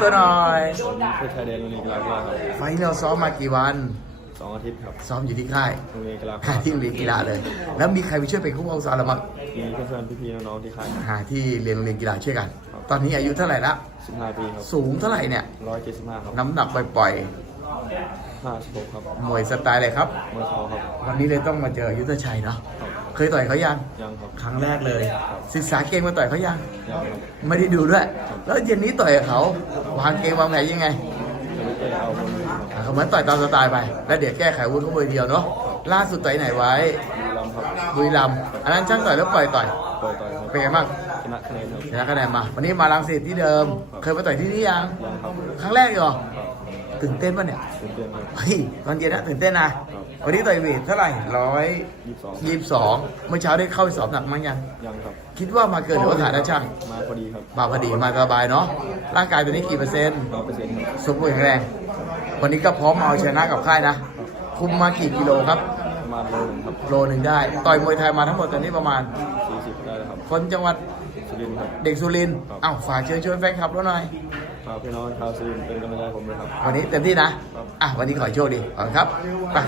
ตัวหน่อยผมเพชรชายแดนโรงเรียนกีฬาครับไฟท์เราซ้อมมากี่วัน สองอาทิตย์ครับ ซ้อมอยู่ที่ค่ายโรงเรียนกีฬาหาที่โรงเรียนกีฬาเลย แล้วมีใครไปช่วยเป็นคู่บังซ้อมเราบ้างมีเพื่อนๆพี่ๆน้องๆที่ค่ายหาที่เรียนโรงเรียนกีฬาช่วยกัน ตอนนี้อายุเท่าไหร่ละ15ปีครับสูงเท่าไหร่เนี่ย175ครับน้ำหนักปล่อย56ครับๆมวยสไตล์อะไรครับ มวยเขาครับ วันนี้เลยต้องมาเจอยุทธชัยเนาะครับ เคยต่อยเขายังยังครับ ครั้งแรกเลย ศึกษาเกมมาต่อยเขายังยังครับไม่ได้ดูด้วย แล้วเย็นนี้ต่อยกับเขาวางเกมวางแผนยังไงจะไม่แก้เอาบนมือครับอะเขาเหมือนต่อยตามสไตล์ไป แล้วเดี๋ยวแก้ไขอาวุ้นเขาเบอร์เดียวเนาะล่าสุดต่อยไหนไว้บุรีรัมย์ครับบุรีรัมย์อันนั้นช่างต่อยแล้วปล่อยต่อยปล่อยต่อยครับเป็นไงบ้างชนะคะแนนครับชนะคะแนนมา วันนี้มาลังสิตที่เดิม เคยไปต่อยที่นี่ยังยังครับครั้งแรกเหรอ ตื่นเต้นป่ะเนี่ยเป็นเดือนครับ เฮ้ยตอนเย็นนะตื่นเต้นนะวันนี้ต่อยเวทเท่าไหร่ร้อย22ยี่สิบสองเมื่อเช้าได้เข้าไปสอบหนักมั้งยัง ยังครับ คิดว่ามาเกินหรือว่าขาดนะช่างมาพอดีครับมาพอดีมาสบายเนาะ ร่างกายตัวนี้กี่เปอร์เซ็นต์100%ครับสมบูรณ์แข็งแรง วันนี้ก็พร้อมเอาชนะกับค่ายนะ คุมมากี่กิโลครับ ประมาณโลหนึงครับโลหนึ่งได้ ต่อยมวยไทยมาทั้งหมดตอนนี้ประมาณ40ได้แล้วครับคนจังหวัดสุรินทร์ครับ เด็กสุรินทร์เอ้าฝากเชิญชวนแฟนคลับเราหน่อยฝากพี่น้องชาวสุรินทร์เป็นกำลังใจให้ผมด้วยครับ วันนี้เต็มที่นะ อะ วันนี้ขอให้โชคดีขอบคุณครับไป